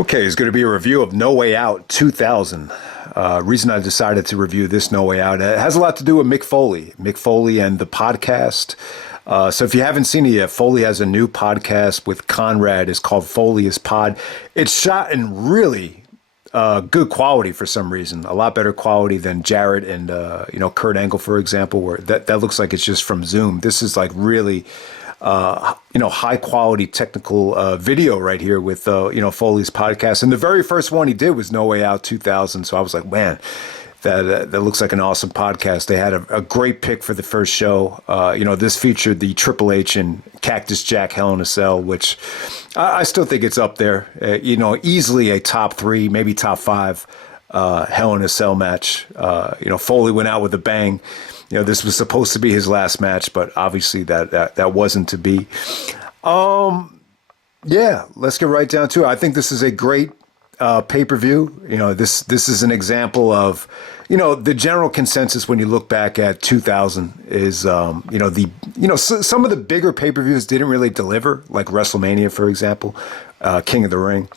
Okay, it's going to be a review of No Way Out 2000. Reason I decided to review this No Way Out, it has a lot to do with Mick Foley and the podcast. So if you haven't seen it yet, Foley has a new podcast with Conrad. It's called Foley is Pod. It's shot in really good quality for some reason, a lot better quality than Jarrett and Kurt Angle, for example, where that looks like it's just from Zoom. This is like really high quality technical video right here with Foley's podcast. And the very first one he did was No Way Out 2000. So I was like, man, that looks like an awesome podcast. They had a great pick for the first show. This featured the Triple H and Cactus Jack Hell in a Cell, which I still think it's up there. Easily a top 3, maybe top 5 Hell in a Cell match. Foley went out with a bang. This was supposed to be his last match, but obviously that wasn't to be. Let's get right down to it. I think this is a great pay-per-view. This is an example of, the general consensus when you look back at 2000 is, some of the bigger pay-per-views didn't really deliver, like WrestleMania, for example, King of the Ring.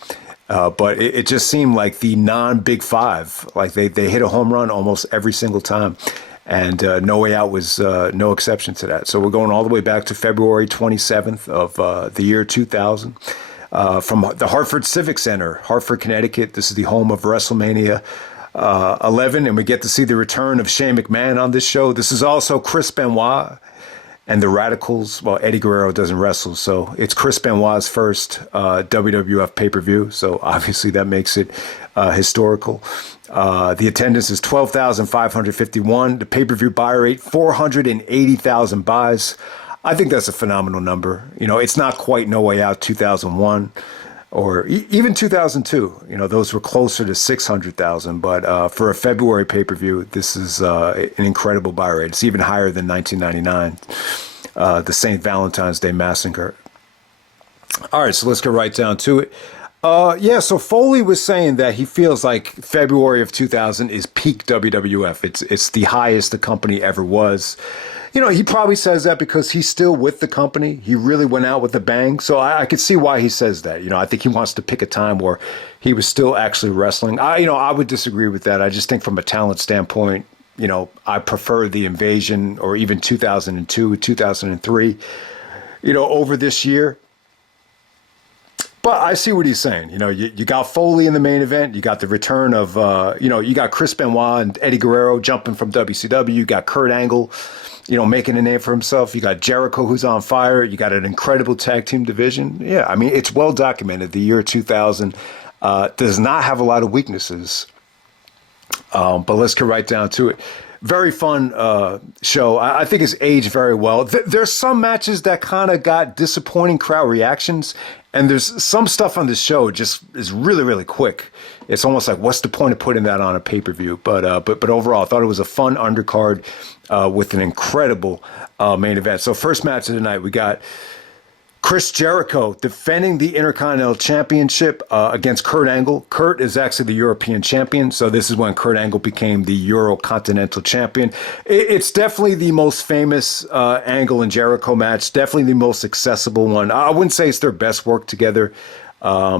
But it just seemed like the non-Big Five, like they hit a home run almost every single time. And No Way Out was no exception to that. So we're going all the way back to February 27th of the year 2000 from the Hartford Civic Center, Hartford, Connecticut. This is the home of WrestleMania 11, and we get to see the return of Shane McMahon on this show. This is also Chris Benoit and the Radicalz. Well, Eddie Guerrero doesn't wrestle, so it's Chris Benoit's first WWF pay-per-view. So obviously that makes it historical. The attendance is 12,551. The pay-per-view buy rate, 480,000 buys. I think that's a phenomenal number. It's not quite No Way Out 2001 or even 2002. Those were closer to 600,000. But for a February pay-per-view, this is an incredible buy rate. It's even higher than 1999, the St. Valentine's Day Massacre. All right, so let's get right down to it. So Foley was saying that he feels like February of 2000 is peak WWF. It's the highest the company ever was. He probably says that because he's still with the company. He really went out with a bang. So I could see why he says that. I think he wants to pick a time where he was still actually wrestling. I would disagree with that. I just think from a talent standpoint, I prefer the Invasion or even 2002, 2003, over this year. But I see what he's saying. You got Foley in the main event. You got the return of, you got Chris Benoit and Eddie Guerrero jumping from WCW. You got Kurt Angle, making a name for himself. You got Jericho, who's on fire. You got an incredible tag team division. Yeah, I mean, it's well documented. The year 2000 does not have a lot of weaknesses. But let's get right down to it. Very fun show. I think it's aged very well. There's some matches that kind of got disappointing crowd reactions, and there's some stuff on this show just is really, really quick. It's almost like, what's the point of putting that on a pay-per-view? But overall, I thought it was a fun undercard with an incredible main event. So first match of the night, we got Chris Jericho defending the Intercontinental Championship against Kurt Angle. Kurt is actually the European champion, so this is when Kurt Angle became the Intercontinental champion. It's definitely the most famous Angle and Jericho match, definitely the most accessible one. I wouldn't say it's their best work together. I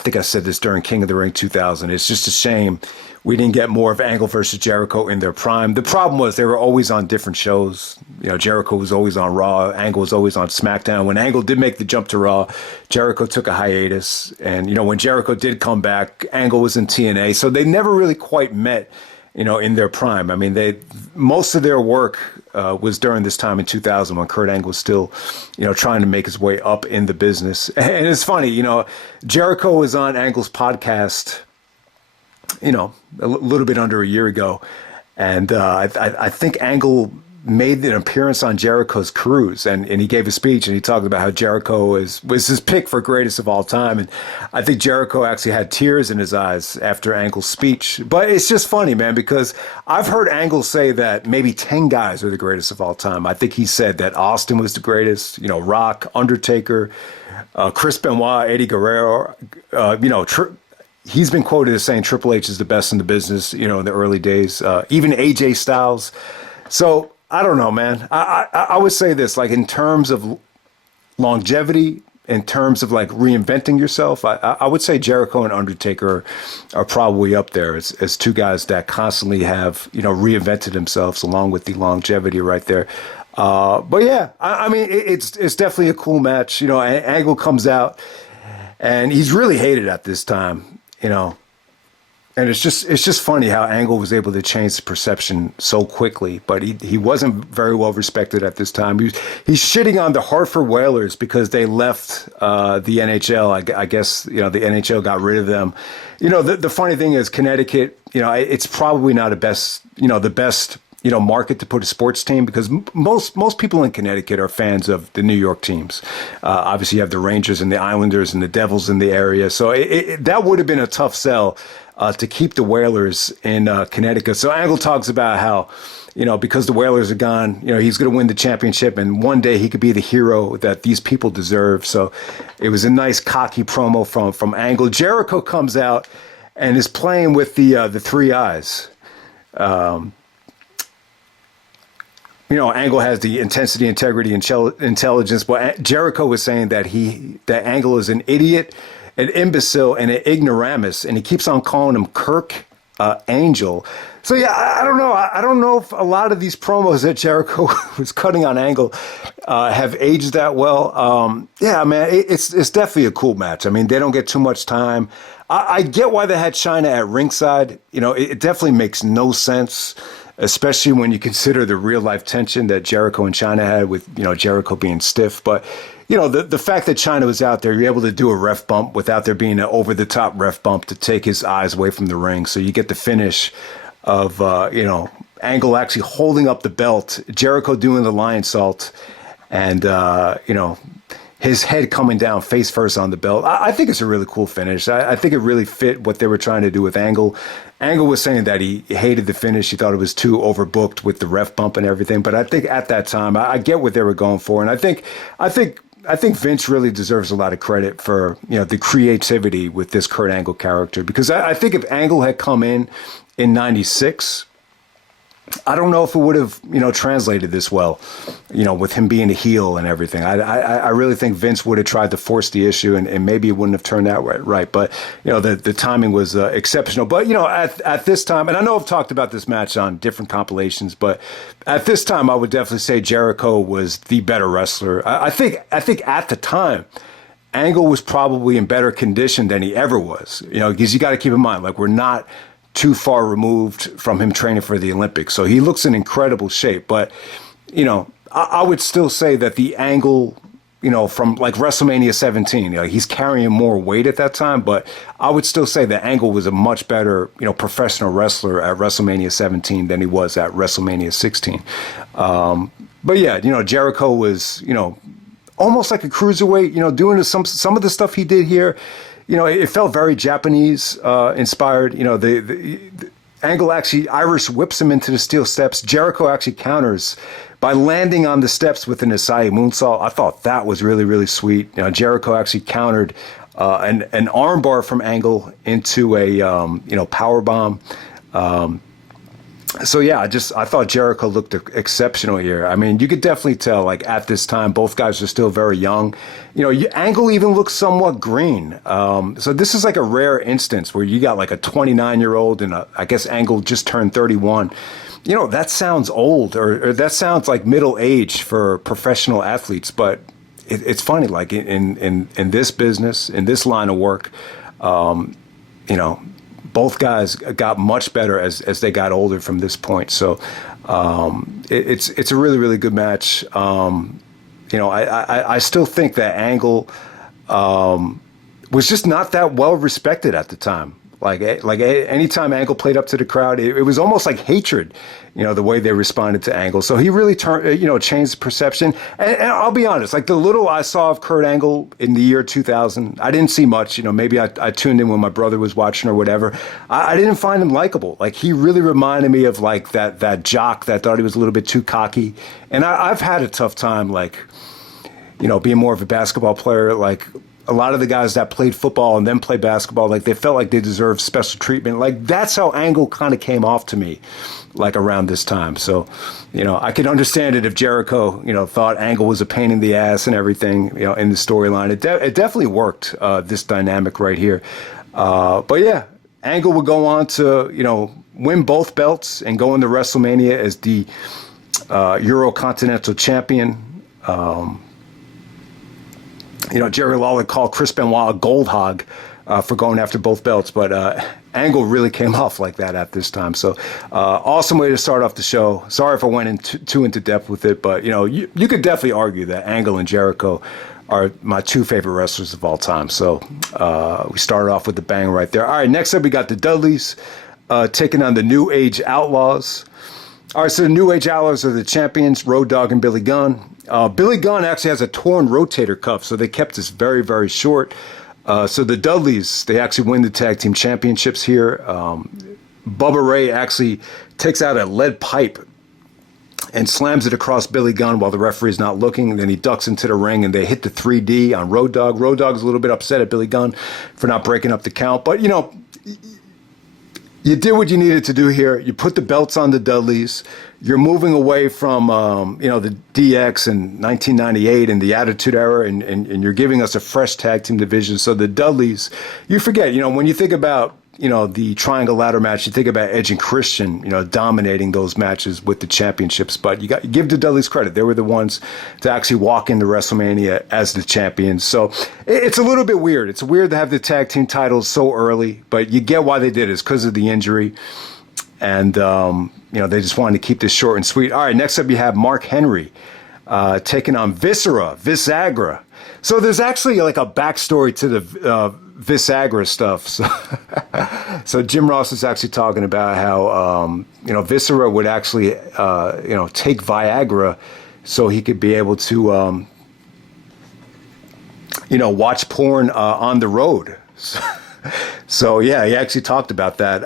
think I said this during King of the Ring 2000. It's just a shame we didn't get more of Angle versus Jericho in their prime. The problem was they were always on different shows. Jericho was always on Raw. Angle was always on SmackDown. When Angle did make the jump to Raw, Jericho took a hiatus. And, when Jericho did come back, Angle was in TNA. So they never really quite met, in their prime. I mean, most of their work was during this time in 2000 when Kurt Angle was still, trying to make his way up in the business. And it's funny, Jericho was on Angle's podcast, a little bit under a year ago. And I think Angle made an appearance on Jericho's cruise, and he gave a speech, and he talked about how Jericho was his pick for greatest of all time. And I think Jericho actually had tears in his eyes after Angle's speech. But it's just funny, man, because I've heard Angle say that maybe 10 guys are the greatest of all time. I think he said that Austin was the greatest, Rock, Undertaker, Chris Benoit, Eddie Guerrero, he's been quoted as saying Triple H is the best in the business, in the early days, even AJ Styles. So I don't know, man. I would say this, like in terms of longevity in terms of like reinventing yourself, I would say Jericho and Undertaker are probably up there as two guys that constantly have, reinvented themselves, along with the longevity right there. But yeah, I mean, it's definitely a cool match. Angle comes out and he's really hated at this time, And it's just funny how Angle was able to change the perception so quickly, but he wasn't very well respected at this time. He's shitting on the Hartford Whalers because they left the NHL. I guess the NHL got rid of them. The funny thing is Connecticut. It's probably not the best market to put a sports team, because most people in Connecticut are fans of the New York teams. Obviously, you have the Rangers and the Islanders and the Devils in the area, so that would have been a tough sell. To keep the Whalers in Connecticut. So Angle talks about how, because the Whalers are gone, he's going to win the championship, and one day he could be the hero that these people deserve. So it was a nice cocky promo from Angle. Jericho comes out and is playing with the three eyes. Angle has the intensity, integrity, and intelligence, but Jericho was saying that Angle is an idiot, an imbecile, and an ignoramus, and he keeps on calling him Kirk Angel. So yeah, I don't know. I don't know if a lot of these promos that Jericho was cutting on Angle have aged that well. Yeah, man, it's definitely a cool match. I mean, they don't get too much time. I get why they had Chyna at ringside. It definitely makes no sense, especially when you consider the real life tension that Jericho and Chyna had with, Jericho being stiff. But, the fact that Chyna was out there, you're able to do a ref bump without there being an over the top ref bump to take his eyes away from the ring. So you get the finish of, Angle actually holding up the belt, Jericho doing the lion salt, and, his head coming down face first on the belt. I think it's a really cool finish. I think it really fit what they were trying to do with Angle. Angle was saying that he hated the finish. He thought it was too overbooked with the ref bump and everything. But I think at that time, I get what they were going for. And I think Vince really deserves a lot of credit for, the creativity with this Kurt Angle character. Because I think if Angle had come in '96, I don't know if it would have, translated this well, with him being a heel and everything. I really think Vince would have tried to force the issue, and maybe it wouldn't have turned out right. But, the timing was exceptional. But, at this time, and I know I've talked about this match on different compilations, but at this time, I would definitely say Jericho was the better wrestler. I think at the time, Angle was probably in better condition than he ever was, because you got to keep in mind, like, we're not too far removed from him training for the Olympics. So he looks in incredible shape. But, I would still say that the Angle, from like WrestleMania 17, he's carrying more weight at that time. But I would still say that Angle was a much better, professional wrestler at WrestleMania 17 than he was at WrestleMania 16. But yeah, Jericho was, almost like a cruiserweight, doing some of the stuff he did here. It felt very Japanese inspired. The Angle actually Irish whips him into the steel steps. Jericho actually counters by landing on the steps with an Asai moonsault. I thought that was really, really sweet. Jericho actually countered an armbar from Angle into a power bomb. So yeah, I thought Jericho looked exceptional here. I mean, you could definitely tell, like, at this time, both guys are still very young. Angle even looks somewhat green. So this is like a rare instance where you got like a 29-year-old and I guess Angle just turned 31. That sounds old, or that sounds like middle age for professional athletes. But it's funny, like in this business, in this line of work, both guys got much better as they got older from this point. So it's a really, really good match. I still think that Angle was just not that well respected at the time. Like anytime Angle played up to the crowd, it was almost like hatred, the way they responded to Angle. So he really changed the perception. And I'll be honest, like the little I saw of Kurt Angle in the year 2000, I didn't see much. Maybe I tuned in when my brother was watching or whatever. I didn't find him likable. Like he really reminded me of like that jock that thought he was a little bit too cocky. And I've had a tough time, like, being more of a basketball player. Like, a lot of the guys that played football and then played basketball, like they felt like they deserved special treatment. Like that's how Angle kind of came off to me, like around this time. So, I could understand it if Jericho, thought Angle was a pain in the ass and everything, in the storyline. It definitely worked, this dynamic right here. But yeah, Angle would go on to, win both belts and go into WrestleMania as the Intercontinental champion. Jerry Lawler called Chris Benoit a gold hog for going after both belts, but Angle really came off like that at this time. So awesome way to start off the show. Sorry if I went too into depth with it, but you could definitely argue that Angle and Jericho are my two favorite wrestlers of all time. So we started off with the bang right there. All right, next up we got the Dudleys taking on the New Age Outlaws. All right, so the New Age Outlaws are the champions, Road Dogg and Billy Gunn. Billy Gunn actually has a torn rotator cuff, so they kept this very, very short. So the Dudleys, they actually win the tag team championships here. Bubba Ray actually takes out a lead pipe and slams it across Billy Gunn while the referee is not looking. Then he ducks into the ring, and they hit the 3D on Road Dogg. Road Dogg's a little bit upset at Billy Gunn for not breaking up the count. But, you did what you needed to do here. You put the belts on the Dudleys. You're moving away from, the DX in 1998 and the Attitude Era, and you're giving us a fresh tag team division. So the Dudleys, you forget, when you think about, the Triangle Ladder match, you think about Edge and Christian, dominating those matches with the championships. But you give the Dudleys credit. They were the ones to actually walk into WrestleMania as the champions. So it's a little bit weird. It's weird to have the tag team titles so early, but you get why they did it. It's because of the injury. And, they just wanted to keep this short and sweet. All right, next up you have Mark Henry taking on Viscera. So there's actually like a backstory to the Viscera stuff. So Jim Ross is actually talking about how, Viscera would actually, take Viagra so he could be able to, watch porn on the road. So yeah, he actually talked about that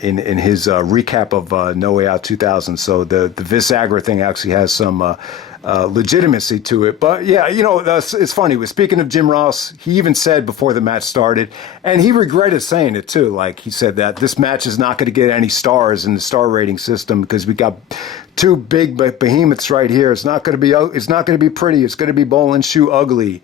in his recap of No Way Out 2000. So the Viscera thing actually has some legitimacy to it. But yeah, it's funny. Speaking of Jim Ross, he even said before the match started, and he regretted saying it too. Like he said that this match is not going to get any stars in the star rating system because we got two big behemoths right here. It's not going to be pretty. It's going to be bowl and shoe ugly.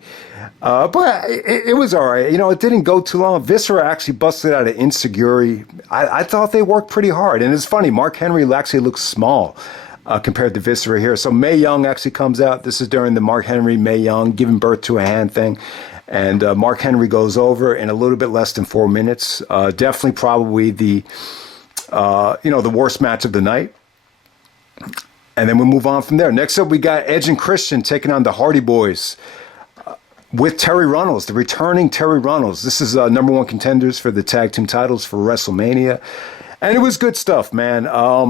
But it was all right. It didn't go too long. Viscera actually busted out of Insecurity. I thought they worked pretty hard. And it's funny, Mark Henry actually looks small compared to Viscera here. So Mae Young actually comes out. This is during the Mark Henry, Mae Young giving birth to a hand thing. And Mark Henry goes over in a little bit less than 4 minutes. Definitely probably the worst match of the night. And then we move on from there. Next up, we got Edge and Christian taking on the Hardy Boys. With Terri Runnels, the returning Terri Runnels. This is number one contenders for the tag team titles for WrestleMania. And it was good stuff, man.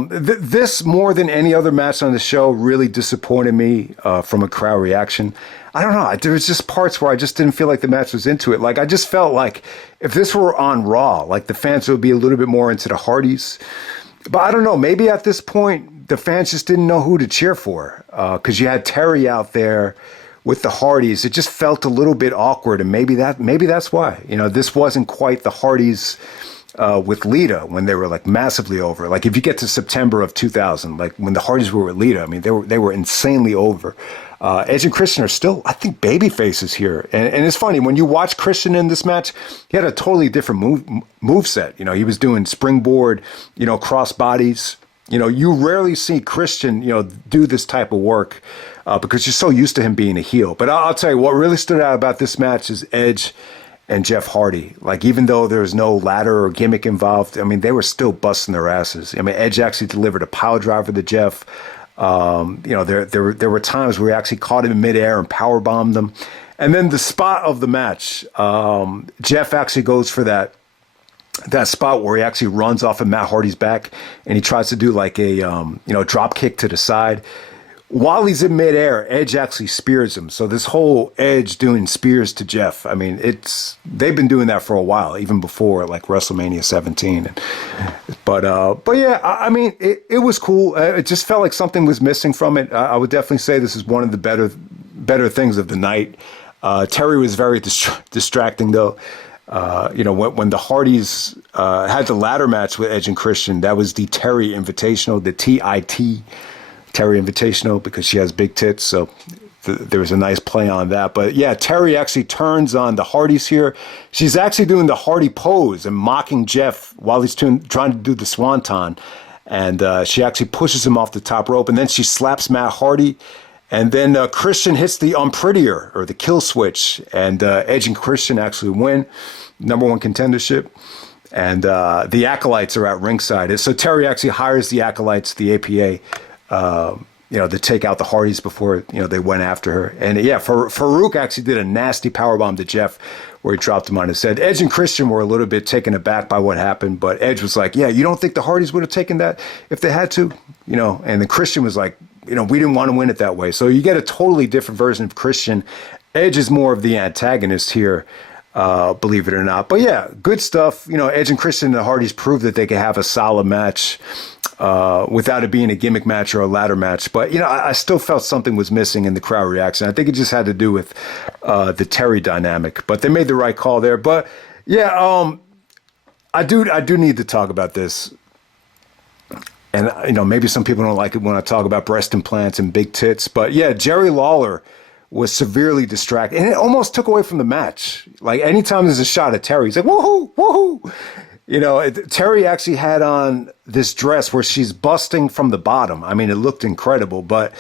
This, more than any other match on the show, really disappointed me from a crowd reaction. I don't know. There was just parts where I just didn't feel like the match was into it. Like, I just felt like if this were on Raw, like the fans would be a little bit more into the Hardys. But I don't know. Maybe at this point, the fans just didn't know who to cheer for. Because you had Terri out there with the Hardys. It just felt a little bit awkward, and maybe that's why. This wasn't quite the Hardys with Lita when they were like massively over. Like if you get to September of 2000, like when the Hardys were with Lita, I mean they were insanely over. Edge and Christian are still, I think, baby faces here, and it's funny when you watch Christian in this match, he had a totally different move set. He was doing springboard, cross bodies. You rarely see Christian, do this type of work. Because you're so used to him being a heel. But I'll tell you, what really stood out about this match is Edge and Jeff Hardy. Like, even though there was no ladder or gimmick involved, I mean, they were still busting their asses. I mean, Edge actually delivered a pile driver to Jeff. There were times where he actually caught him in midair and powerbombed him. And then the spot of the match, Jeff actually goes for that spot where he actually runs off of Matt Hardy's back, and he tries to do like a drop kick to the side. While he's in midair, Edge actually spears him. So this whole Edge doing spears to Jeff, I mean, they've been doing that for a while, even before like WrestleMania 17. But yeah, I mean, it was cool. It just felt like something was missing from it. I would definitely say this is one of the better things of the night. Terri was very distracting, though. When the Hardys had the ladder match with Edge and Christian, that was the Terri Invitational, the TIT, Terri Invitational, because she has big tits. So there was a nice play on that. But yeah, Terri actually turns on the Hardys here. She's actually doing the Hardy pose and mocking Jeff while he's trying to do the Swanton. And she actually pushes him off the top rope. And then she slaps Matt Hardy. And then Christian hits the Unprettier, or the kill switch, and Edge and Christian actually win #1 contendership. And the Acolytes are at ringside. So Terri actually hires the Acolytes, the APA, to take out the Hardys before they went after her. And yeah, Farouk actually did a nasty powerbomb to Jeff, where he dropped him on his head. Edge and Christian were a little bit taken aback by what happened, but Edge was like, "Yeah, you don't think the Hardys would have taken that if they had to?" And then Christian was like, we didn't want to win it that way. So you get a totally different version of Christian. Edge is more of the antagonist here, believe it or not. But yeah, good stuff. Edge and Christian and the Hardys proved that they could have a solid match without it being a gimmick match or a ladder match. But, I still felt something was missing in the crowd reaction. I think it just had to do with the Terri dynamic. But they made the right call there. But yeah, I do need to talk about this. And, maybe some people don't like it when I talk about breast implants and big tits. But, yeah, Jerry Lawler was severely distracted. And it almost took away from the match. Like, anytime there's a shot at Terri, he's like, woohoo, woohoo. Terri actually had on this dress where she's busting from the bottom. I mean, it looked incredible, but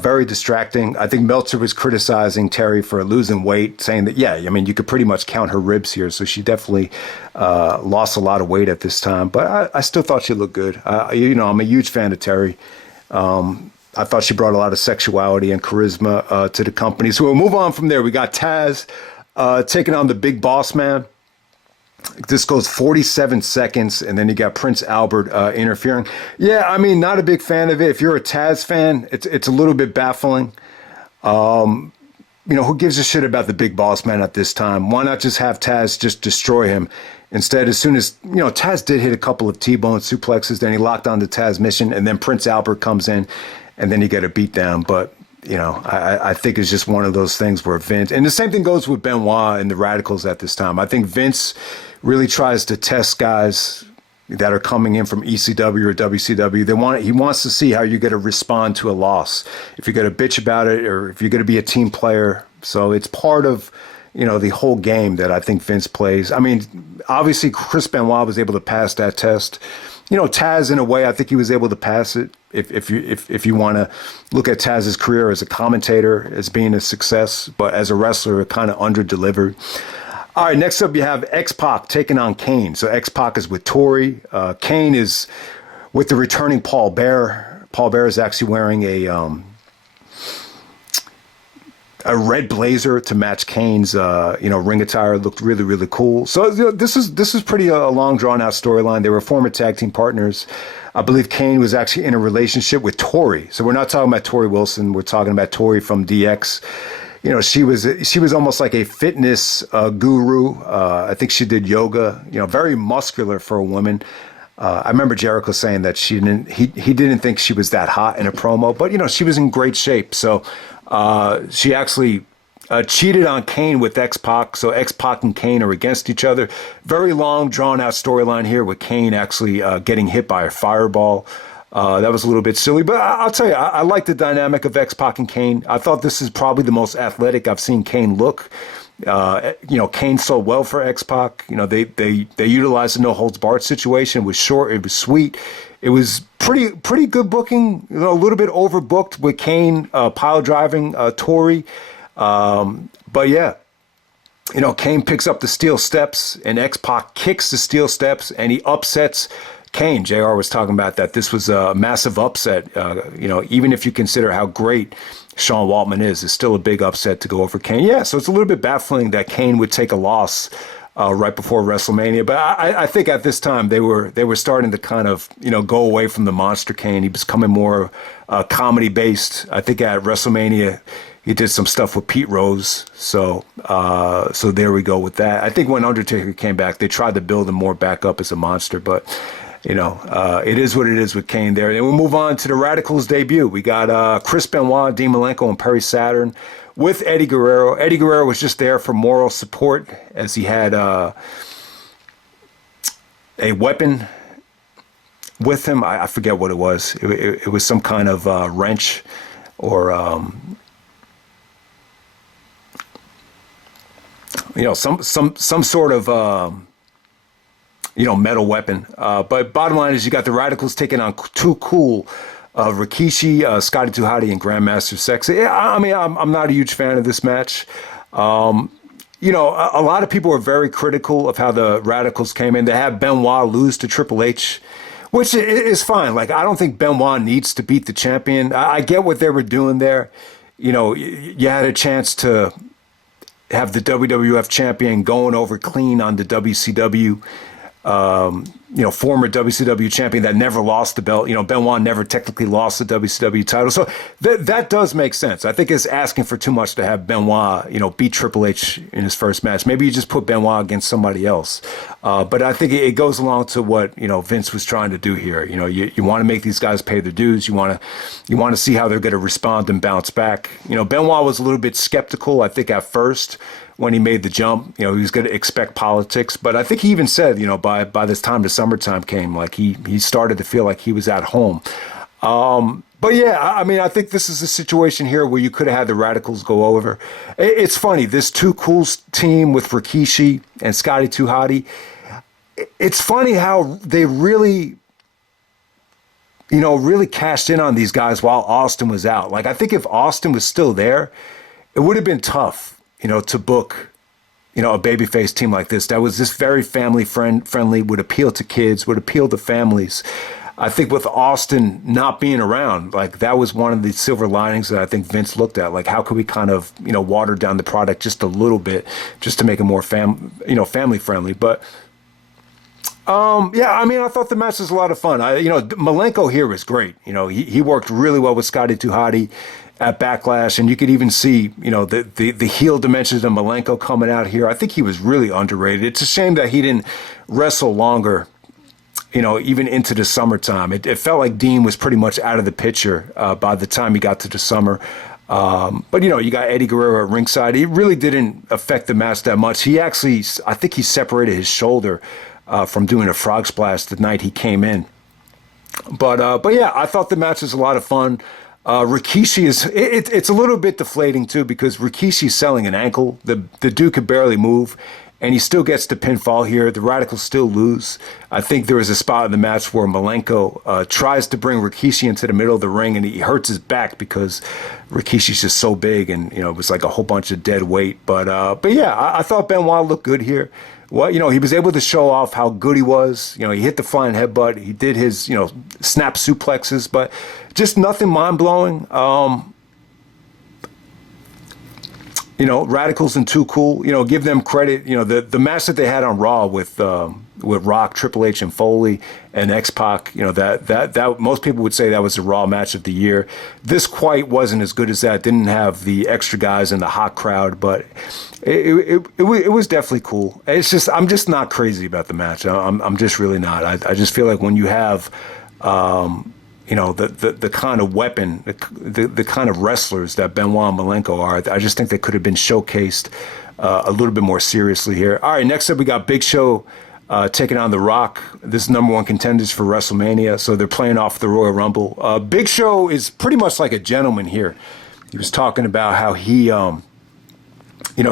very distracting. I think Meltzer was criticizing Terri for losing weight, saying that, you could pretty much count her ribs here. So she definitely lost a lot of weight at this time. But I still thought she looked good. I'm a huge fan of Terri. I thought she brought a lot of sexuality and charisma to the company. So we'll move on from there. We got Tazz taking on the Big Bossman. This goes 47 seconds, and then you got Prince Albert interfering. Yeah, not a big fan of it. If you're a Tazz fan, it's a little bit baffling. Who gives a shit about the Big Bossman at this time? Why not just have Tazz just destroy him? Instead, as soon as, Tazz did hit a couple of T-bone suplexes, then he locked on the Tazz mission, and then Prince Albert comes in, and then you get a beatdown. But, I think it's just one of those things where Vince, and the same thing goes with Benoit and the Radicalz at this time. I think Vince really tries to test guys that are coming in from ECW or WCW. He wants to see how you're going to respond to a loss, if you're going to bitch about it, or if you're going to be a team player. So it's part of, the whole game that I think Vince plays. Obviously Chris Benoit was able to pass that test. Tazz, in a way, I think he was able to pass it. If you want to look at Tazz's career as a commentator as being a success, but as a wrestler, it kind of under-delivered. All right, next up you have X-Pac taking on Kane. So X-Pac is with Tori. Kane is with the returning Paul Bear. Paul Bear is actually wearing a red blazer to match Kane's ring attire. It looked really, really cool. So this is pretty a long drawn out storyline. They were former tag team partners. I believe Kane was actually in a relationship with Tori. So we're not talking about Tori Wilson. We're talking about Tori from DX. She was almost like a fitness guru. I think she did yoga. Very muscular for a woman. I remember Jericho saying that he didn't think she was that hot in a promo, but she was in great shape. So she actually cheated on Kane with X-Pac. So X-Pac and Kane are against each other. Very long, drawn-out storyline here with Kane actually getting hit by a fireball. That was a little bit silly, but I'll tell you, I like the dynamic of X-Pac and Kane. I thought this is probably the most athletic I've seen Kane look. Kane sold well for X-Pac. They utilized the no-holds-barred situation. It was short. It was sweet. It was pretty good booking. A little bit overbooked with Kane pile driving Tori. But yeah, Kane picks up the steel steps, and X-Pac kicks the steel steps, and he upsets Kane. JR was talking about that. This was a massive upset. Even if you consider how great Sean Waltman is, it's still a big upset to go over Kane. Yeah, so it's a little bit baffling that Kane would take a loss right before WrestleMania. But I think at this time they were starting to kind of go away from the monster Kane. He was becoming more comedy based. I think at WrestleMania he did some stuff with Pete Rose. So there we go with that. I think when Undertaker came back, they tried to build him more back up as a monster, but It is what it is with Kane there. And we'll move on to the Radicalz debut. We got Chris Benoit, Dean Malenko, and Perry Saturn with Eddie Guerrero. Eddie Guerrero was just there for moral support as he had a weapon with him. I forget what it was. It was some kind of wrench or some sort of metal weapon. But bottom line is you got the Radicalz taking on Too Cool, Rikishi, Scotty Too Hotty, and Grandmaster Sexy. Yeah, I mean, I'm not a huge fan of this match. A lot of people are very critical of how the Radicalz came in. They had Benoit lose to Triple H, which is fine. Like, I don't think Benoit needs to beat the champion. I get what they were doing there. You had a chance to have the WWF champion going over clean on the WCW. Former WCW champion that never lost the belt. Benoit never technically lost the WCW title. So that does make sense. I think it's asking for too much to have Benoit, beat Triple H in his first match. Maybe you just put Benoit against somebody else. But I think it goes along to what, Vince was trying to do here. You want to make these guys pay their dues. You want to see how they're going to respond and bounce back. Benoit was a little bit skeptical, I think, at first. When he made the jump, he was going to expect politics. But I think he even said, by this time the summertime came, like he started to feel like he was at home. But yeah, I mean, I think this is a situation here where you could have had the Radicalz go over. It's funny, this Too Cool team with Rikishi and Scotty Too Hotty. It's funny how they really cashed in on these guys while Austin was out. Like, I think if Austin was still there, it would have been tough. To book, a babyface team like this. That was just very family friendly, would appeal to kids, would appeal to families. I think with Austin not being around, like, that was one of the silver linings that I think Vince looked at. Like, how could we kind of, water down the product just a little bit just to make it more family friendly. But I thought the match was a lot of fun. Malenko here was great. He worked really well with Scotty Too Hotty at Backlash, and you could even see, the heel dimensions of Malenko coming out here. I think he was really underrated. It's a shame that he didn't wrestle longer, even into the summertime. It felt like Dean was pretty much out of the picture by the time he got to the summer. But you got Eddie Guerrero at ringside. He really didn't affect the match that much. He actually, I think he separated his shoulder from doing a frog splash the night he came in. But yeah, I thought the match was a lot of fun. Rikishi it's a little bit deflating too, because Rikishi's selling an ankle. The dude could barely move, and he still gets the pinfall here. The Radicalz still lose. I think there was a spot in the match where Malenko tries to bring Rikishi into the middle of the ring, and he hurts his back because Rikishi's just so big, and it was like a whole bunch of dead weight. But yeah, I thought Benoit looked good here. Well, he was able to show off how good he was. He hit the flying headbutt. He did his, snap suplexes, but just nothing mind-blowing. Radicalz and Too Cool, give them credit. The match that they had on Raw with Rock, Triple H, and Foley and X-Pac, that most people would say that was the Raw match of the year. This quite wasn't as good as that. Didn't have the extra guys and the hot crowd, but it was definitely cool. It's just, I'm just not crazy about the match. I'm just really not. I just feel like when you have the kind of weapon, the kind of wrestlers that Benoit and Malenko are, I just think they could have been showcased a little bit more seriously here. All right, next up we got Big Show taking on The Rock. This is #1 contenders for WrestleMania, so they're playing off the Royal Rumble. Big Show is pretty much like a gentleman here. He was talking about how he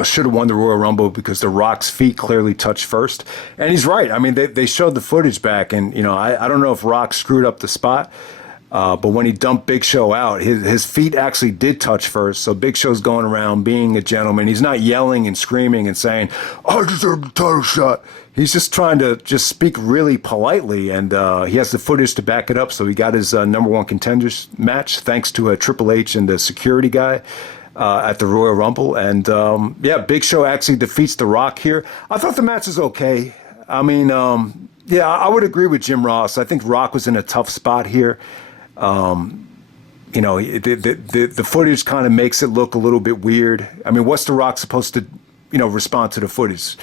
should have won the Royal Rumble because The Rock's feet clearly touched first. And he's right. I mean, they showed the footage back, and, I don't know if Rock screwed up the spot, but when he dumped Big Show out, his feet actually did touch first. So Big Show's going around being a gentleman. He's not yelling and screaming and saying, I deserve the title shot. He's just trying to just speak really politely, and he has the footage to back it up. So he got his #1 contenders match thanks to a Triple H and the security guy at the Royal Rumble. And Big Show actually defeats The Rock here. I thought the match was okay. I mean, I would agree with Jim Ross. I think Rock was in a tough spot here. The footage kind of makes it look a little bit weird. I mean, what's The Rock supposed to respond to the footage.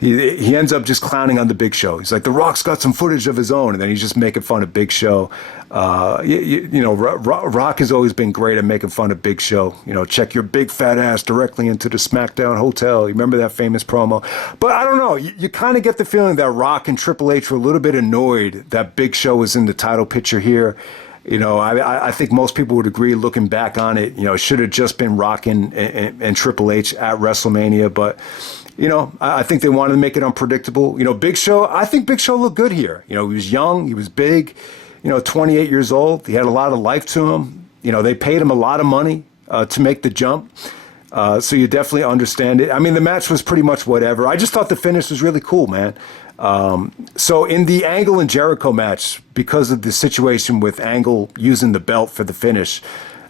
He ends up just clowning on the Big Show. He's like, The Rock's got some footage of his own, and then he's just making fun of Big Show. Rock has always been great at making fun of Big Show. Check your big fat ass directly into the SmackDown hotel. You remember that famous promo? But I don't know. You kind of get the feeling that Rock and Triple H were a little bit annoyed that Big Show was in the title picture here. I think most people would agree, looking back on it, it should have just been Rock and Triple H at WrestleMania. But, I think they wanted to make it unpredictable. Big Show, I think Big Show looked good here. He was young, he was big, 28 years old. He had a lot of life to him. They paid him a lot of money to make the jump. So you definitely understand it. I mean, the match was pretty much whatever. I just thought the finish was really cool, man. So in the Angle and Jericho match, because of the situation with Angle using the belt for the finish,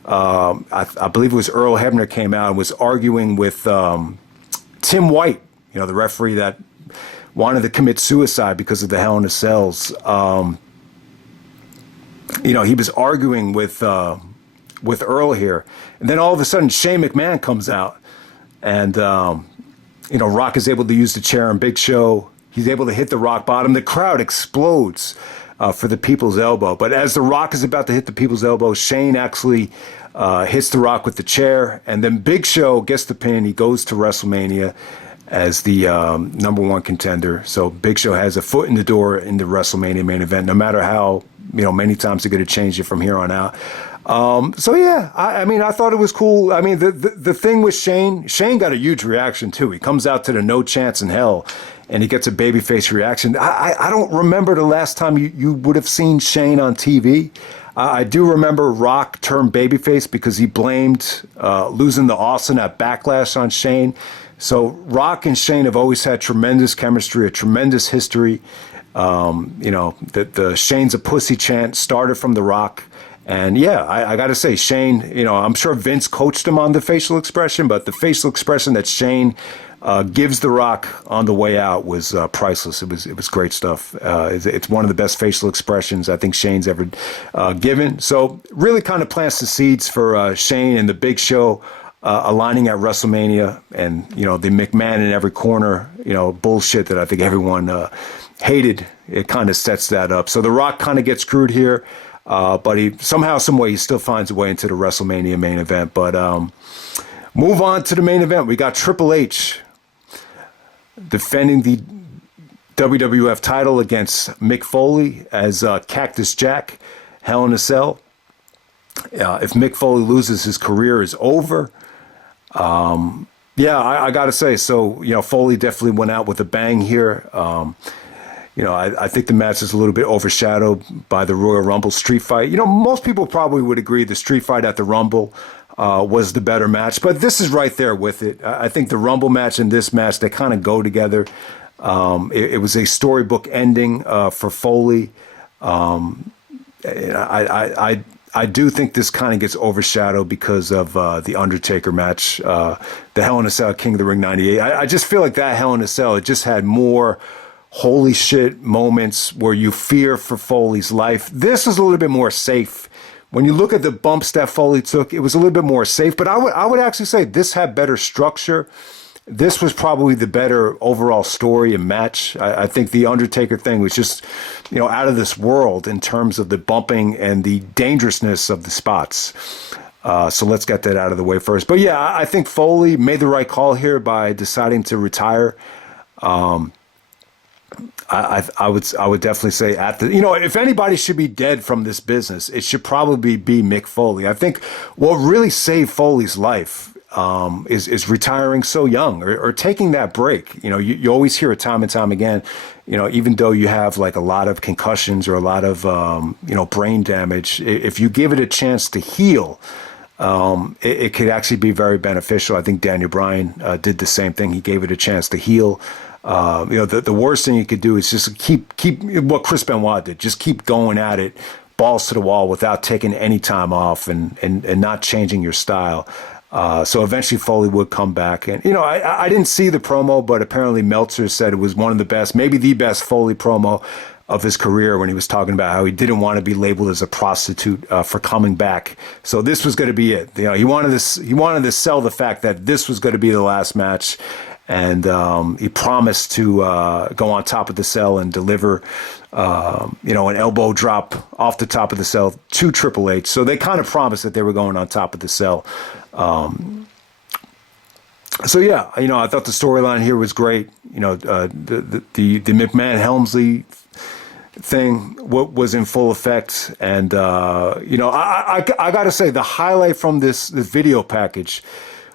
I believe it was Earl Hebner came out and was arguing with Tim White, the referee that wanted to commit suicide because of the Hell in a Cells. He was arguing with Earl here. And then all of a sudden, Shane McMahon comes out. And, Rock is able to use the chair on Big Show. He's able to hit the rock bottom. The crowd explodes for the People's Elbow. But as the Rock is about to hit the People's Elbow, Shane actually hits the Rock with the chair. And then Big Show gets the pin. He goes to WrestleMania as the #1 contender. So Big Show has a foot in the door in the WrestleMania main event, no matter how many times they're going to change it from here on out. I thought it was cool. I mean, the thing with Shane got a huge reaction too. He comes out to the No Chance in Hell, and he gets a babyface reaction. I don't remember the last time you would have seen Shane on TV. I do remember Rock turned babyface because he blamed losing to Austin at Backlash on Shane. So Rock and Shane have always had tremendous chemistry, a tremendous history. The Shane's a pussy chant started from The Rock. And yeah, I got to say, Shane, I'm sure Vince coached him on the facial expression, but the facial expression that Shane gives The Rock on the way out was priceless. It was great stuff. It's one of the best facial expressions I think Shane's ever given. So really kind of plants the seeds for Shane and the Big Show aligning at WrestleMania, and the McMahon in every corner bullshit that I think everyone hated. It kind of sets that up. So The Rock kind of gets screwed here. But he somehow, some way, he still finds a way into the WrestleMania main event. But move on to the main event. We got Triple H defending the WWF title against Mick Foley as Cactus Jack, Hell in a Cell. If Mick Foley loses, his career is over. I got to say, so, Foley definitely went out with a bang here. I think the match is a little bit overshadowed by the Royal Rumble street fight. Most people probably would agree the street fight at the Rumble was the better match, but this is right there with it. I think the Rumble match and this match, they kind of go together. It was a storybook ending for Foley. I do think this kind of gets overshadowed because of the Undertaker match, the Hell in a Cell, King of the Ring 98. I just feel like that Hell in a Cell, it just had more holy shit moments where you fear for Foley's life. This is a little bit more safe. When you look at the bumps that Foley took, it was a little bit more safe. But I would actually say this had better structure. This was probably the better overall story and match. I think the Undertaker thing was just, out of this world in terms of the bumping and the dangerousness of the spots. So let's get that out of the way first. But yeah, I think Foley made the right call here by deciding to retire. I would definitely say if anybody should be dead from this business, it should probably be Mick Foley. I think what really saved Foley's life is retiring so young or taking that break. You always hear it time and time again. Even though you have like a lot of concussions or a lot of brain damage, if you give it a chance to heal, it could actually be very beneficial. I think Daniel Bryan did the same thing. He gave it a chance to heal. The worst thing you could do is just keep what Chris Benoit did. Just keep going at it, balls to the wall without taking any time off and not changing your style. So eventually Foley would come back. And, I didn't see the promo, but apparently Meltzer said it was one of the best, maybe the best Foley promo of his career when he was talking about how he didn't want to be labeled as a prostitute for coming back. So this was going to be it. He wanted to sell the fact that this was going to be the last match. And he promised to go on top of the cell and deliver, an elbow drop off the top of the cell to Triple H. So they kind of promised that they were going on top of the cell. So yeah, I thought the storyline here was great. The McMahon Helmsley thing was in full effect, and I got to say the highlight from this video package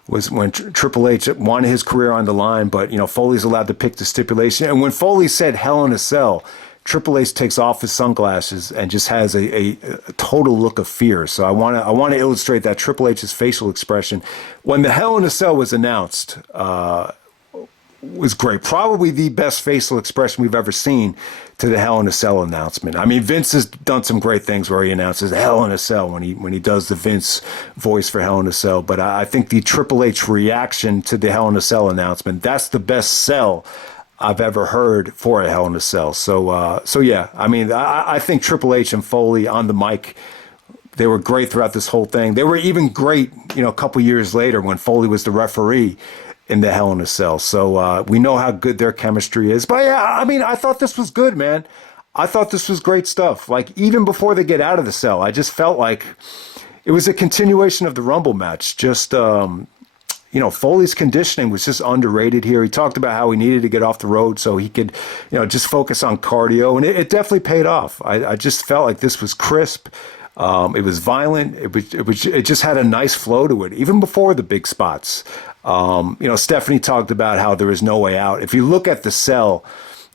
was when Triple H wanted his career on the line, but Foley's allowed to pick the stipulation, and when Foley said Hell in a Cell, Triple H takes off his sunglasses and just has a total look of fear. So I want to illustrate that Triple H's facial expression when the Hell in a Cell was announced was great. Probably the best facial expression we've ever seen to the Hell in a Cell announcement. I mean, Vince has done some great things where he announces Hell in a Cell when he does the Vince voice for Hell in a Cell. But I think the Triple H reaction to the Hell in a Cell announcement, that's the best sell I've ever heard for a Hell in a Cell. So yeah, I mean, I think Triple H and Foley on the mic, they were great throughout this whole thing. They were even great, a couple years later when Foley was the referee in the Hell in a Cell. So we know how good their chemistry is. But yeah, I mean, I thought this was good, man. I thought this was great stuff. Like, even before they get out of the cell, I just felt like it was a continuation of the Rumble match. Just, Foley's conditioning was just underrated here. He talked about how he needed to get off the road so he could, just focus on cardio. And it definitely paid off. I just felt like this was crisp. It was violent. It just had a nice flow to it, even before the big spots. Stephanie talked about how there is no way out. If you look at the cell,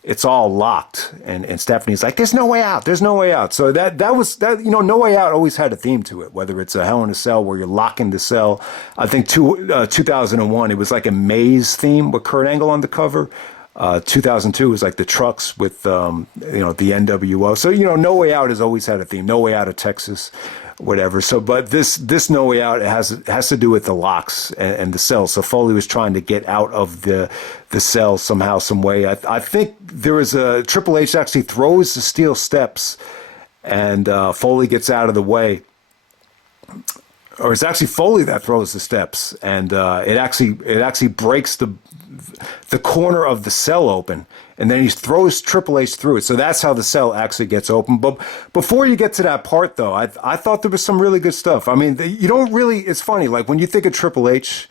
it's all locked, and Stephanie's like, "There's no way out. There's no way out." So that was No Way Out always had a theme to it. Whether it's a Hell in a Cell where you're locking the cell, I think 2001 it was like a maze theme with Kurt Angle on the cover. 2002 was like the trucks with the NWO. So No Way Out has always had a theme. No Way Out of Texas, whatever. So, but this No Way Out has to do with the locks and the cell. So Foley was trying to get out of the cell somehow, some way. I think there was a Triple H actually throws the steel steps, and Foley gets out of the way. Or it's actually Foley that throws the steps, and it actually breaks the corner of the cell open, and then he throws Triple H through it. So that's how the cell actually gets open. But before you get to that part, though, I thought there was some really good stuff. I mean, you don't really. It's funny, like when you think of Triple H,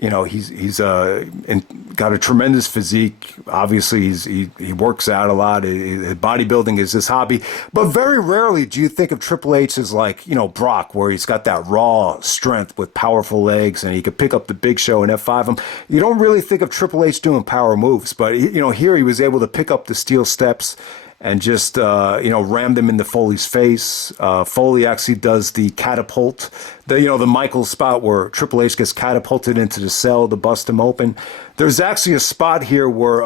he's got a tremendous physique. Obviously, he works out a lot. Bodybuilding is his hobby. But very rarely do you think of Triple H as like, Brock, where he's got that raw strength with powerful legs and he could pick up the Big Show and F5 him. You don't really think of Triple H doing power moves. But, here he was able to pick up the steel steps and just, ram them into Foley's face. Foley actually does the catapult, the Michael spot where Triple H gets catapulted into the cell to bust him open. There's actually a spot here where,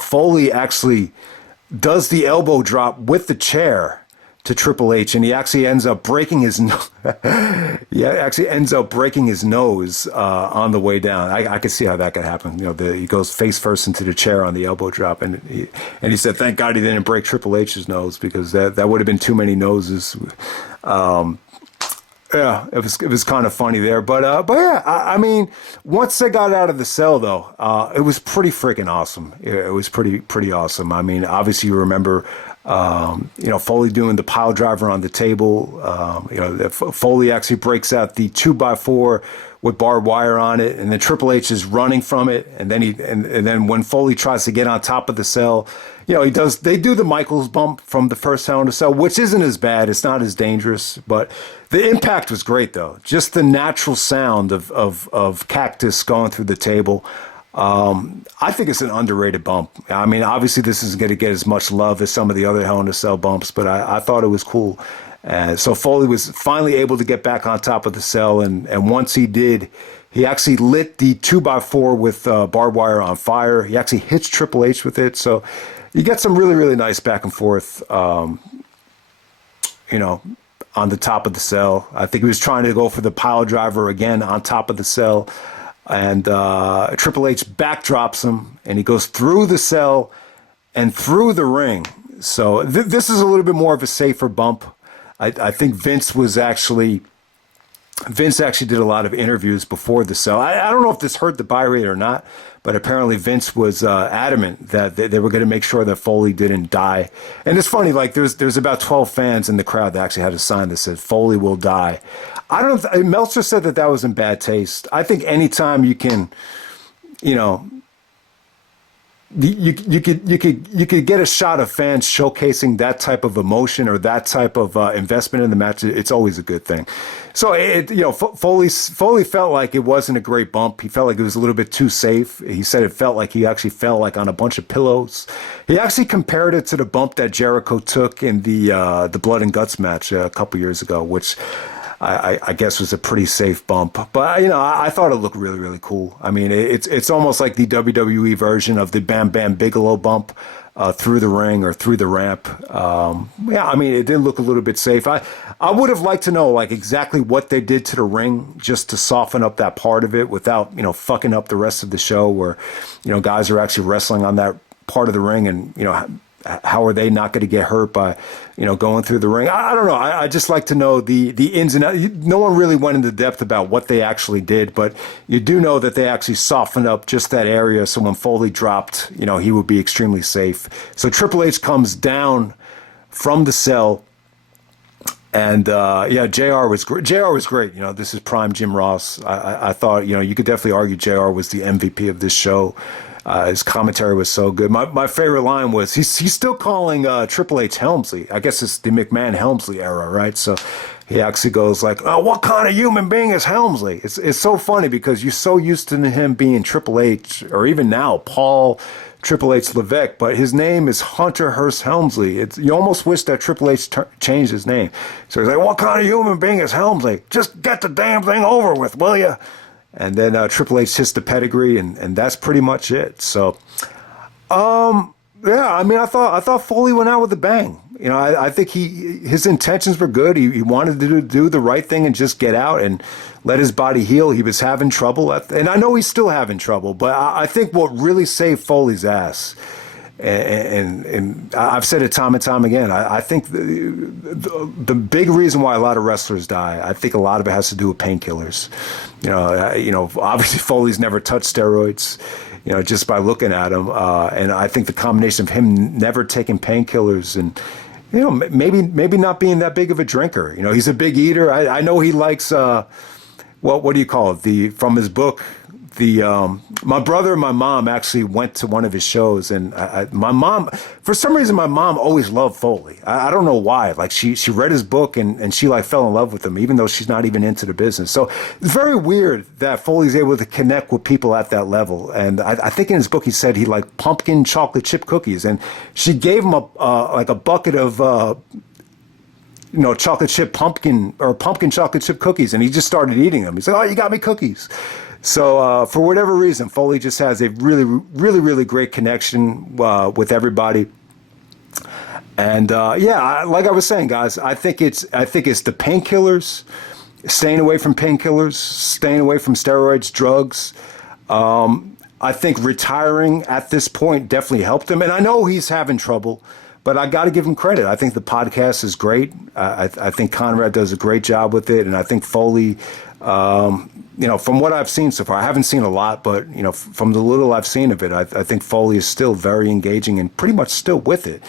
Foley actually does the elbow drop with the chair to Triple H, and he actually ends up breaking his nose. On the way down. I could see how that could happen. He goes face first into the chair on the elbow drop, and he said, "Thank God he didn't break Triple H's nose, because that would have been too many noses." Yeah, it was kind of funny there, but yeah, I mean, once they got out of the cell, though, it was pretty freaking awesome. It was pretty awesome. I mean, obviously you remember. Foley doing the pile driver on the table. Foley actually breaks out the 2x4 with barbed wire on it, and then Triple H is running from it, and then and then when Foley tries to get on top of the cell, they do the Michaels bump from the first Hell in a Cell, which isn't as bad. It's not as dangerous, but the impact was great, though. Just the natural sound of Cactus going through the table. I think it's an underrated bump. I mean, obviously this isn't going to get as much love as some of the other Hell in a Cell bumps, but I thought it was cool. So Foley was finally able to get back on top of the cell, and once he did, he actually lit the 2x4 with barbed wire on fire. He actually hits Triple H with it. So you get some really, really nice back and forth, on the top of the cell. I think he was trying to go for the pile driver again on top of the cell. And Triple H backdrops him, and he goes through the cell and through the ring. So this is a little bit more of a safer bump. I think Vince was actually Vince actually did a lot of interviews before the sell. I don't know if this hurt the buy rate or not, but apparently Vince was adamant that they were going to make sure that Foley didn't die. And it's funny, like there's about 12 fans in the crowd that actually had a sign that said Foley will die. I don't know. Meltzer said that was in bad taste. I think anytime you can, you know, you could get a shot of fans showcasing that type of emotion or that type of investment in the match. It's always a good thing. So Foley felt like it wasn't a great bump. He felt like it was a little bit too safe. He said it felt like he actually fell like on a bunch of pillows. He actually compared it to the bump that Jericho took in the Blood and Guts match a couple years ago, which I guess was a pretty safe bump. But, I thought it looked really, really cool. I mean, it's almost like the WWE version of the Bam Bam Bigelow bump through the ring or through the ramp. I mean, it did look a little bit safe. I would have liked to know, like, exactly what they did to the ring just to soften up that part of it without, fucking up the rest of the show where, guys are actually wrestling on that part of the ring and, how are they not going to get hurt by, going through the ring? I don't know. I just like to know the ins and outs. No one really went into depth about what they actually did, but you do know that they actually softened up just that area. So when Foley dropped, he would be extremely safe. So Triple H comes down from the cell. And JR was great. JR was great. This is prime Jim Ross. I thought, you could definitely argue JR was the MVP of this show. His commentary was so good. My favorite line was he's still calling Triple H Helmsley. I guess it's the McMahon Helmsley era, right? So he actually goes like, "Oh, what kind of human being is Helmsley?" It's so funny because you're so used to him being Triple H, or even now Paul Triple H Levesque, but his name is Hunter Hearst Helmsley. You almost wish that Triple H changed his name. So he's like, "What kind of human being is Helmsley? Just get the damn thing over with, will you?" And then Triple H hits the pedigree, and that's pretty much it. So, I mean, I thought Foley went out with a bang. I think his intentions were good. He wanted to do the right thing and just get out and let his body heal. He was having trouble, and I know he's still having trouble. But I think what really saved Foley's ass, and I've said it time and time again, I think the big reason why a lot of wrestlers die, I think a lot of it has to do with painkillers. Obviously Foley's never touched steroids, just by looking at him. And I think the combination of him never taking painkillers and, maybe not being that big of a drinker. He's a big eater. I know he likes, what do you call it? From his book, my brother and my mom actually went to one of his shows, and my mom, for some reason, my mom always loved Foley. I don't know why. Like she read his book and she like fell in love with him, even though she's not even into the business. So it's very weird that Foley's able to connect with people at that level. And I think in his book he said he liked pumpkin chocolate chip cookies, and she gave him a bucket of chocolate chip pumpkin chocolate chip cookies, and he just started eating them. He's like, "Oh, you got me cookies." So for whatever reason, Foley just has a really, really, really great connection with everybody. And like I was saying, guys, I think it's the painkillers, staying away from painkillers, staying away from steroids, drugs. I think retiring at this point definitely helped him. And I know he's having trouble, but I got to give him credit. I think the podcast is great. I think Conrad does a great job with it, and I think Foley. From what I've seen so far, I haven't seen a lot, but, from the little I've seen of it, I think Foley is still very engaging and pretty much still with it.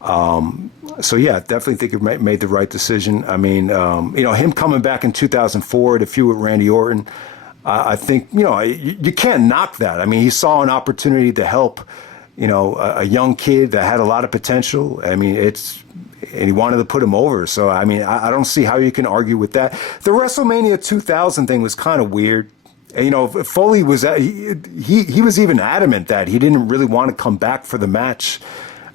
Definitely think he made the right decision. I mean, him coming back in 2004 to feud with Randy Orton, I think, you can't knock that. I mean, he saw an opportunity to help, a young kid that had a lot of potential. I mean, and he wanted to put him over. So, I mean, I don't see how you can argue with that. The WrestleMania 2000 thing was kind of weird. And, Foley was, he was even adamant that he didn't really want to come back for the match.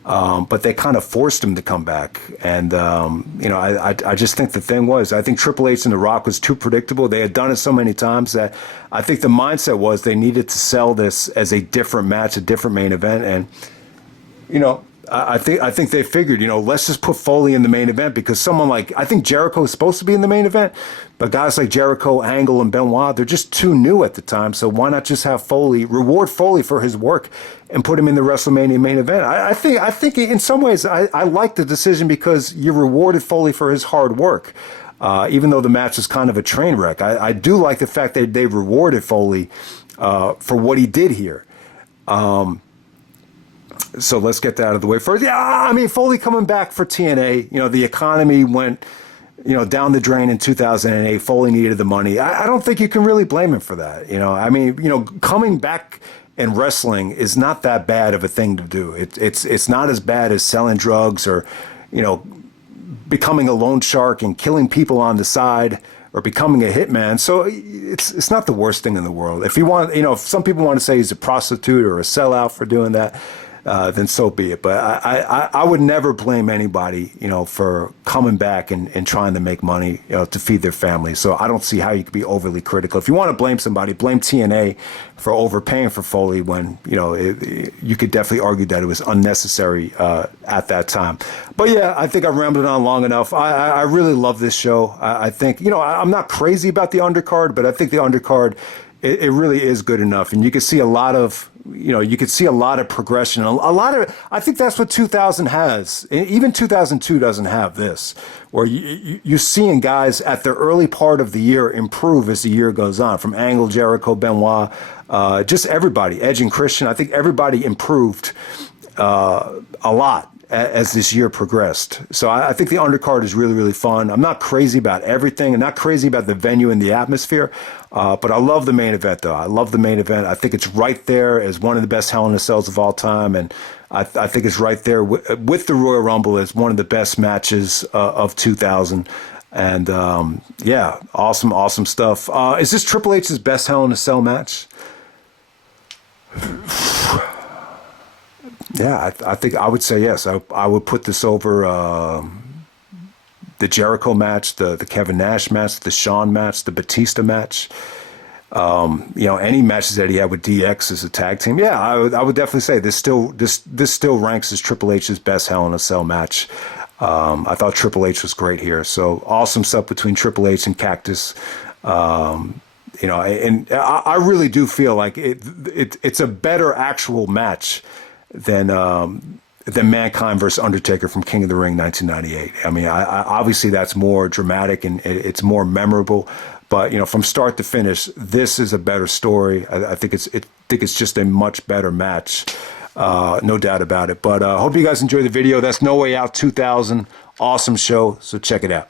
But they kind of forced him to come back. And, I just think the thing was, I think Triple H and The Rock was too predictable. They had done it so many times that I think the mindset was they needed to sell this as a different match, a different main event. And, I think they figured, let's just put Foley in the main event because someone like, I think Jericho is supposed to be in the main event, but guys like Jericho, Angle, and Benoit, they're just too new at the time. So why not just have Foley, reward Foley for his work and put him in the WrestleMania main event? I think in some ways I like the decision because you rewarded Foley for his hard work. even though the match was kind of a train wreck. I do like the fact that they rewarded Foley for what he did here. So let's get that out of the way first. Yeah, I mean, Foley coming back for TNA, the economy went, down the drain in 2008. Foley needed the money. I don't think you can really blame him for that. I mean, coming back in wrestling is not that bad of a thing to do. It's not as bad as selling drugs or, becoming a loan shark and killing people on the side or becoming a hitman. So it's not the worst thing in the world. If you want, if some people want to say he's a prostitute or a sellout for doing that, then so be it. But I would never blame anybody, for coming back and trying to make money, to feed their family. So I don't see how you could be overly critical. If you want to blame somebody, blame TNA for overpaying for Foley when, you could definitely argue that it was unnecessary at that time. But yeah, I think I've rambled on long enough. I really love this show. I think, I'm not crazy about the undercard, but I think the undercard, it really is good enough. And you can see a lot of, you could see a lot of progression. I think that's what 2000 has. Even 2002 doesn't have this, where you're seeing guys at the early part of the year improve as the year goes on, from Angle, Jericho, Benoit, just everybody, Edge and Christian. I think everybody improved a lot as this year progressed. So I think the undercard is really, really fun. I'm not crazy about everything. I'm not crazy about the venue and the atmosphere, but I love the main event, though. I love the main event. I think it's right there as one of the best Hell in a Cells of all time, and I think it's right there with the Royal Rumble as one of the best matches of 2000. And yeah, awesome stuff. Is this Triple H's best Hell in a Cell match? Yeah, I think I would say yes. I would put this over the Jericho match, the Kevin Nash match, the Shawn match, the Batista match. Any matches that he had with DX as a tag team. Yeah, I would definitely say this still ranks as Triple H's best Hell in a Cell match. I thought Triple H was great here. So awesome stuff between Triple H and Cactus. And I really do feel like it's a better actual match than Mankind versus Undertaker from King of the Ring 1998. I mean, I obviously that's more dramatic and it's more memorable, but from start to finish, this is a better story. I think it's just a much better match, no doubt about it. But hope you guys enjoyed the video. That's No Way Out 2000. Awesome show, so check it out.